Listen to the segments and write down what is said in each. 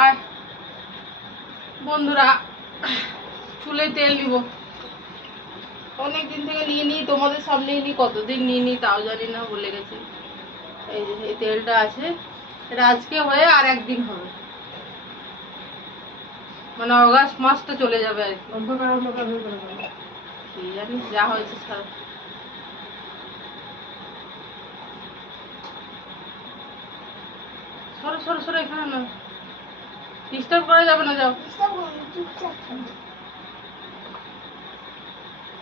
আর বন্ধুরা চুলে তেল নিব। অনেক দিন থেকে নিয়ে নিই তোমাদের সামনেই নিই কতদিন নিয়ে নিই তাও জানি না বলে গেছি। এই যে এই তেলটা আছে এটা আজকে হয়ে আর একদিন হবে। মানে অগাস্ট মাসটা চলে যাবে আর কি। অন্ধকার অন্ধকার হয়ে গেল। কি জানি যা হয়েছে সারা সরো সরো সরো এখানে না ডিস্টার্ব করা যাবে না যাও।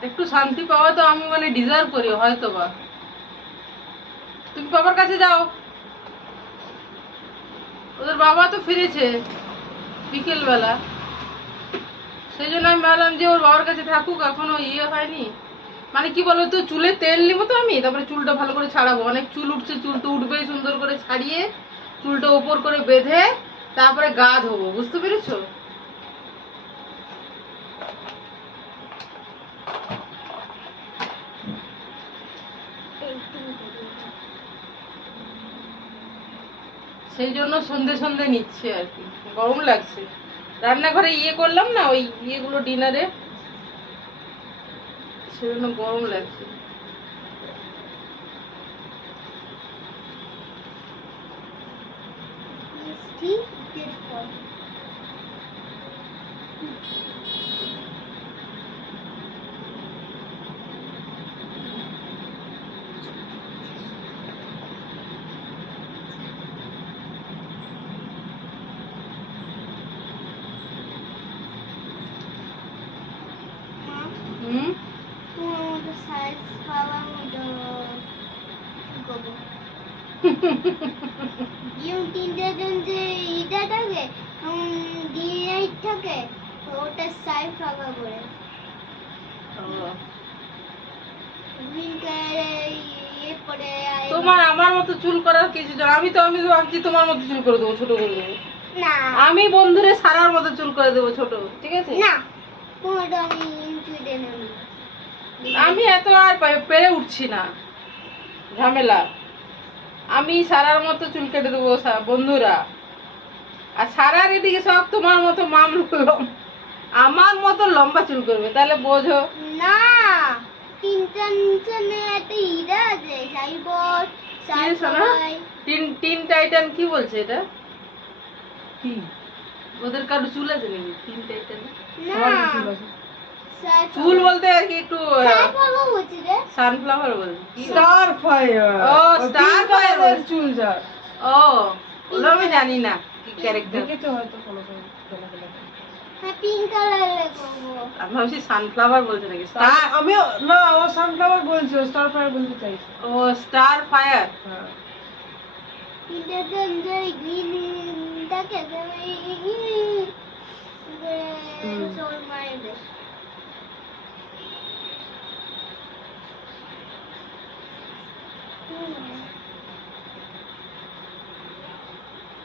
একটু শান্তি পাওয়া তো আমি মানে ডিজার্ভ করি হয়তো বা তুমি বাবার কাছে যাও। ওদের বাবা তো ফিরেছে বিকেলবেলা। সেই জন্য আমি ভাবলাম যে ওর বাবার কাছে থাকুক এখনও ইয়ে হয়নি। মানে কি বলো তো চুলে তেল নিবো তো আমি তারপরে চুলটা ভালো করে ছাড়াবো। অনেক চুল উঠছে চুলটা উঠবে সুন্দর করে ছাড়িয়ে চুলটা উপর করে বেঁধে তারপরে গা ধোবো, বুঝতে পেরেছ? সেই জন্য সন্ধে সন্ধে নিচ্ছে আর কি। গরম লাগছে। রান্নাঘরে ইয়ে করলাম না, ওই ইয়েগুলো ডিনারে? সেজন্য গরম লাগছে। Hum? Um dos sites falando do Google. Yung তিনটে জন যে ইটা থাকে ডিআইট থাকে ওটা সাইড ফাঁকা করে তোমার আমার মতো চুল করার কিছু জানো আমি তো আমি ভাবছি তোমার মতো চুল করে দেবো ছোট করে। দেবো না। আমি বন্ধুরে সারার মতো চুল করে দেবো ছোট ঠিক আছে? না তোমারটা আমি আমি এত আর পেরে উঠছি না। ঝামেলা। আমি সারার মতো চুল কেটে দেবো সা- বন্ধুরা। আর সারার এদিকে সব তোমার মতো মাম আমার মতো লম্বা চুল করবে তাহলে বোঝো। না তিনটা নিচে একটা ইটা আছে সাইবর কি শোনা? টিন টিন টাইটান কি বলছে এটা? কি? ওদের কারও চুল আছে নাকি? টিন টাইটান না। চুল চুল বলতে আর কি একটু সানফ্লাওয়ার বলছে স্টার ফায়ার ও, Fire বলছে। চুল যার? ও ওগুলো আমি জানি না কি ক্যারেক্টার দেখেছ হয়তো কোনো কোনো। হ্যাঁ পিঙ্ক কালারে করব। আমি ভাবছি সানফ্লাওয়ার বলছে নাকি। স্টার আমিও না ও সানফ্লাওয়ার বলছে স্টার ফায়ার বলতে চাইছে। ও স্টার ফায়ার হ্যাঁ যে গ্রিন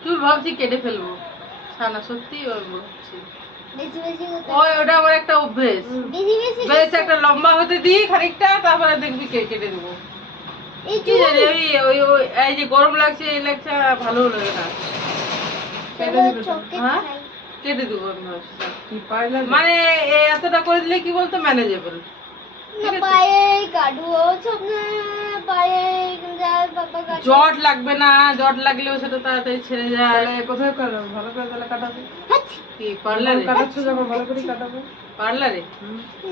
চুল ভাবছি কেটে ফেলব। সানা সত্যি ওই ভাবছি ওই ওটা আমার একটা অভ্যেস। বেশি একটা লম্বা হতে দিই খানিকটা তারপরে দেখবি কে কেটে দেবো। কি জানি ওই ওই ওই এই যে গরম লাগছে এই লাগছে ভালো লাগে না। হ্যাঁ? কেটে দেবো আমি ভাবছি। মানে এ এতটা করে দিলে কি বলতো? ম্যানেজেবল না পায়ে কাটবো কাটবো জট লাগবে না জট লাগলেও সেটা তাড়াতাড়ি ছেড়ে যায়। তাহলে কোথায় কাটাবো ভালো করে তাহলে কাটাবে। কি পার্লারে? কাটাচ্ছ যখন ভালো করে কাটাবে। পার্লারে?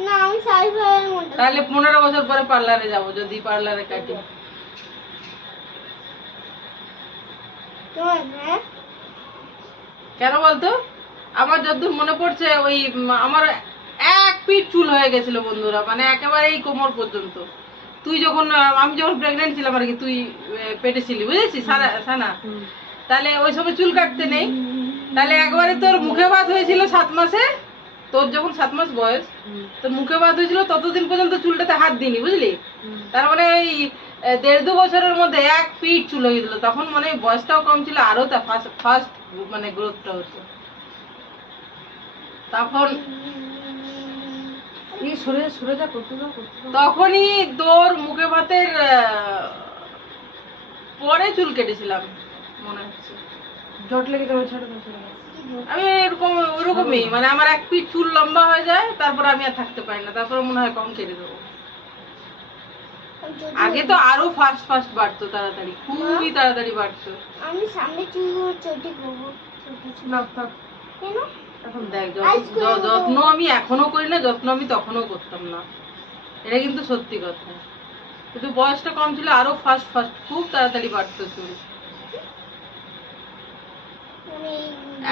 না আমি সাই ফাইয়ের মধ্যে। তাহলে পনেরো বছর পরে পার্লারে যাব যদি পার্লারে কাটি। হ্যাঁ? কেন বলতো? আমার যতদূর মনে পড়ছে ওই আমার এক পিঠ চুল হয়ে গেছিল বন্ধুরা মানে একেবারে এই কোমর পর্যন্ত। তুই যখন আমি যখন প্রেগনেন্ট ছিলাম আর কি তুই পেটে ছিলি বুঝেছিস? সানা? তাহলে ওই সময় চুল কাটতে নেই। তাহলে একবারে তোর মুখে ভাত হয়েছিল সাত মাসে। তোর যখন সাত মাস বয়স তোর মুখে ভাত হয়েছিল ততদিন পর্যন্ত চুলটাতে হাত দিনি বুঝলি? তার মানে ওই দেড় দু বছরের মধ্যে এক পিঠ চুল হয়ে গেছিল। তখন মানে বয়সটাও কম ছিল আরও তা ফার্স্ট ফার্স্ট মানে গ্রোথটা হতো তখন এই সরে যা সরে যা করতে দাও করতে দাও তখনই তোর মুখে ভাতের পরে চুল কেটেছিলাম মনে হচ্ছে। জট লেগে আমি এরকম ওরকমই মানে আমার এক পিঠ চুল লম্বা হয়ে যায় তারপর আমি আর থাকতে পারি না তারপর মনে হয় কম ছেড়ে দেবো। আগে তো আরও ফাস্ট ফাস্ট বাড়তো তাড়াতাড়ি খুবই তাড়াতাড়ি বাড়তো। আমি সামনে চুলগুলো চটি করব। না থাক। কেন? এখন দেখ। যত্ন আমি এখনও করি না যত্ন আমি তখনও করতাম না। এটা কিন্তু সত্যি কথা। কিন্তু বয়সটা কম ছিল আরও ফাস্ট ফাস্ট খুব তাড়াতাড়ি বাড়তো চুল।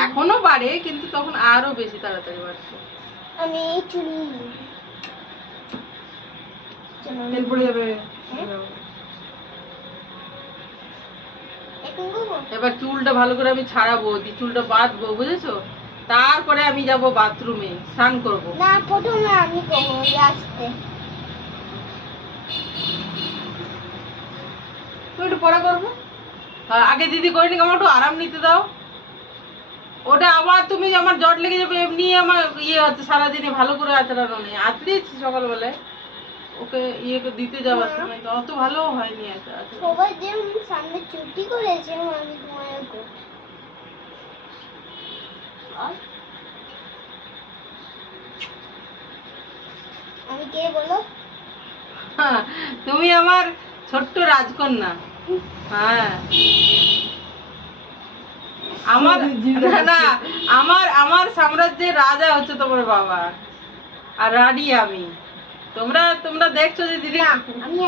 এখনও বাড়ে কিন্তু তখন আরও বেশি তাড়াতাড়ি বাড়তো আমি এই চুল তেল পড়ে যাবে। হ্যাঁ? এবার চুলটা ভালো করে আমি ছাড়াবো দিয়ে চুলটা বাঁধবো বুঝেছ? তারপরে আমি যাব বাথরুমে স্নান করব। না প্রথমে আমি করব আসতে। তুই একটু পরে করব? আর আগে দিদি করিনি আমার একটু আরাম নিতে দাও। ওটা আবার তুমি আমার জট লেগে যাবে এমনি আমার ইয়ে হচ্ছে সারাদিনে ভালো করে আচড়ানো নেই। আচড়িয়েছি সকালবেলায়। ওকে ইয়ে দিতে যাওয়ার সময় অত ভালো হয়নি আচড়া। সবাই যেমন সামনে চুটি করেছে আমি তোমার? আমি কে বলো? হ্যাঁ, তুমি আমার ছোট্ট রাজকন্যা। হ্যাঁ। আমার না, না আমার আমার সাম্রাজ্যের রাজা হচ্ছে তোমার বাবা। আর রানী আমি। তোমরা তোমরা দেখছ যে দিদি আমি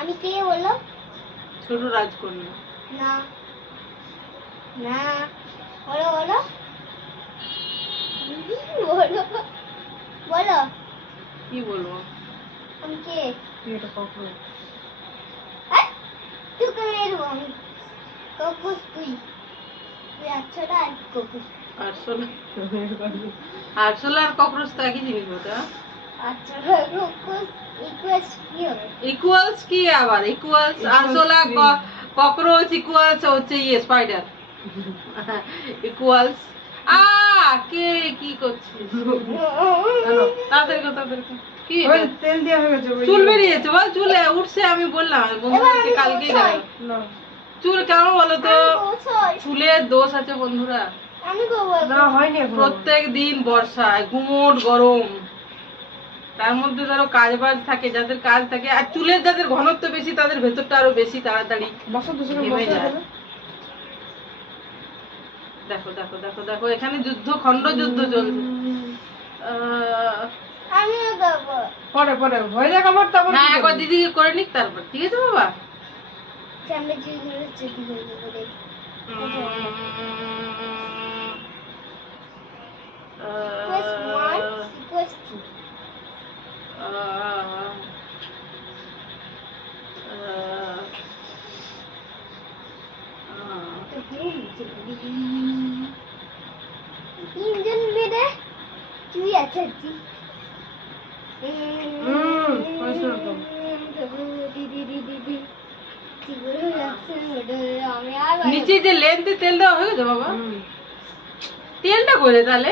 আমি কে বলো? ছোট রাজকন্যা। না। না বলো বলো। বলো বলো। কি বলব? আমি কে? তুই এটা কখনো তুই? আমি তুই তুই আর আরশোলা আর ককরোচ তো একই জিনিস বলতে আচ্ছাটা ককুস ইকুয়াস কি হবে? ইকুয়ালস কি আবার? ইকুয়ালস আরশোলা ককরোচ ইকুয়ালস হচ্ছে ইয়ে স্পাইডার ইকুয়ালস আ কে কি করছিস? তাড়াতাড়ি কর। কি ওই তেল দেওয়া হয়ে গেছে চুল বেরিয়েছে বল চুলে উঠছে আমি বললাম বন্ধুদেরকে কালকেই। চুল কেমন বলো তো? চুলের দোষ আছে বন্ধুরা। প্রত্যেক দিন বর্ষায় গুমোট গরম। তার মধ্যে ধরো কাজ বাজ থাকে যাদের কাজ থাকে আর চুলের যাদের ঘনত্ব বেশি তাদের ভেতরটা আরও বেশি তাড়াতাড়ি দেখো দেখো দেখো দেখো এখানে যুদ্ধ খণ্ড যুদ্ধ চলছে। পরে পরে হয়ে যাক আমার তারপর হ্যাঁ একবার দিদি করে নিক তারপর ঠিক আছে বাবা? সামনে চুলগুলো চুটি করে দেবো দেখ Equals one equals two. তো কেউ নিচে পড়ে গেলি। তিনজন মিলে নিচে যে লেন্থে তেল দেওয়া হয়ে গেছে বাবা। তেলটা করে তাহলে?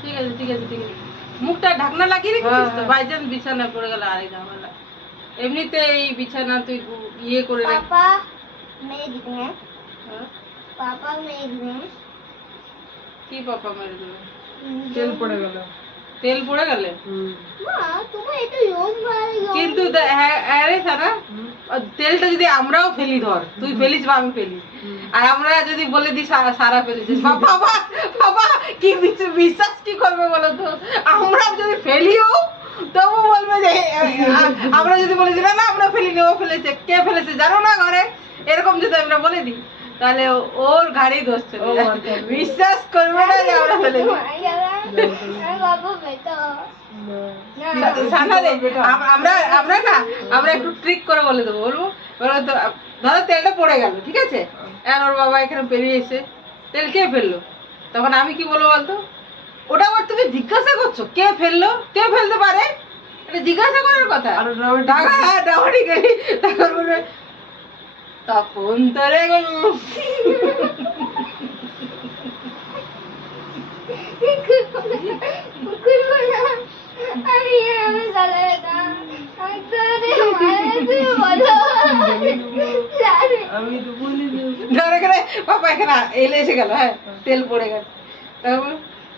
ঠিক আছে ঠিক আছে ঠিক আছে। মুখটা ঢাকনা লাগিয়ে রেখেছিস তো? হ্যাঁ। বাইচান্স বিছানা পড়ে গেল আরে ঝামেলা। এমনিতে এই বিছানা তুই ইয়ে করে রাখ পাপা মেয়ে হ্যাঁ? পাপা মেয়ে হ্যাঁ কি পাপা মেরে দেবে তেল পড়ে গেল। তেল পড়ে গেলে? কিন্তু দে- হ্যাঁ হ্যাঁ সারা তেলটা যদি আমরাও ফেলি ধর তুই ফেলিস বা আমি ফেলি। আর আমরা যদি বলে দিই সারা বা বাবা বাবা কি বিশ্বাস কি করবে বলো তো? আমরা যদি ফেলিও তবু বলবে যে আমরা যদি বলে দিই না না আমরা ফেলিনি ও ফেলেছে কে ফেলেছে জানো না ঘরে? এরকম যদি আমরা বলে দিই। তাহলে ওর ঘাড়েই দোষ চলে। বিশ্বাস করবে না যে আমরা আম- আমরা আমরা না আমরা একটু ট্রিক করে বলে দেবো বলব। বলো তো ধরো তেলটা পড়ে গেল ঠিক আছে? আর ওর বাবা এখানে পেরিয়ে এসে তেল কে ফেলল। তখন আমি কি বলব বলতো? ওটা আবার তুমি জিজ্ঞাসা করছ কে ফেলল? কে ফেলতে পারে? এটা জিজ্ঞাসা করার কথা। আর টাকা হ্যাঁ গেলি তখন বলবে তখন তো রে আমি আমি চালাই না আমি তো মারা তুই বলো জানি আমি তো বলিনি ধর এখানে বাবা এখানে এলে এসে গেল হ্যাঁ তেল পড়ে গেল তারপর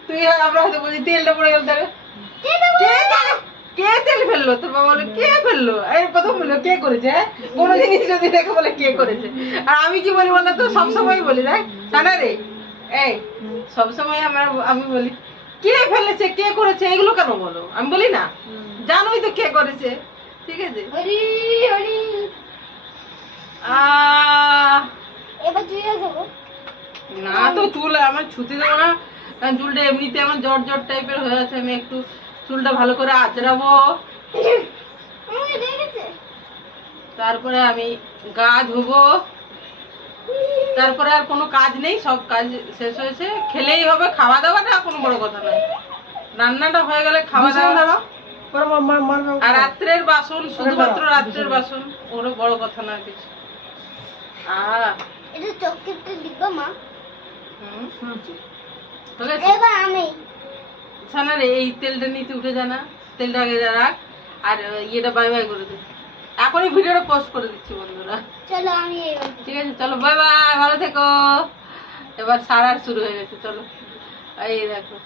তুই আমরা হয়তো বলছি তেলটা পড়ে গেল তাহলে কে তেল- ফেলল? তোর বাবা বলে কে ফেলল? এই প্রথম বলল কে করেছে? কোনো জিনিস যদি দেখে বলে কে করেছে? আর আমি কি বলি বলতো সবসময় বলি দেখ জানা রে? এই সবসময় আমরা আমি বলি কে ফেলেছে? কে করেছে? এগুলো কেন বলো? আমি বলি না? জানোই তো কে করেছে। ঠিক আছে? হরি হরি। এবার তুই যাব না তো চুল আমার ছুটি দেবো না। চুলটা এমনিতে আমার জট জট টাইপের হয়ে আছে। আমি একটু চুলটা ভালো করে আঁচড়াবো। তারপরে আমি গা ধোবো। তারপরে আর কোনো কাজ নেই সব কাজ শেষ হয়েছে। খেলেই হবে খাওয়া দাওয়াটা কোনো বড় কথা নয়। রান্নাটা হয়ে গেলে খাওয়া দাওয়া। আর রাত্রের বাসন শুধুমাত্র রাত্রের বাসন ওরও বড় কথা না কিছু। এটা চকলেটটা দিবা মা। হুম। হুম। এবার আমি সানা এই তেলটা নিতে উঠে জানা তেলটা আগে রাখ আর ইয়েটা বাই বাই করে দিচ্ছি এখনই ভিডিওটা পোস্ট করে দিচ্ছি বন্ধুরা। চলো আমি ঠিক আছে চলো বাই বাই ভালো থেকো। এবার সারার শুরু হয়ে গেছে চলো। এই দেখো।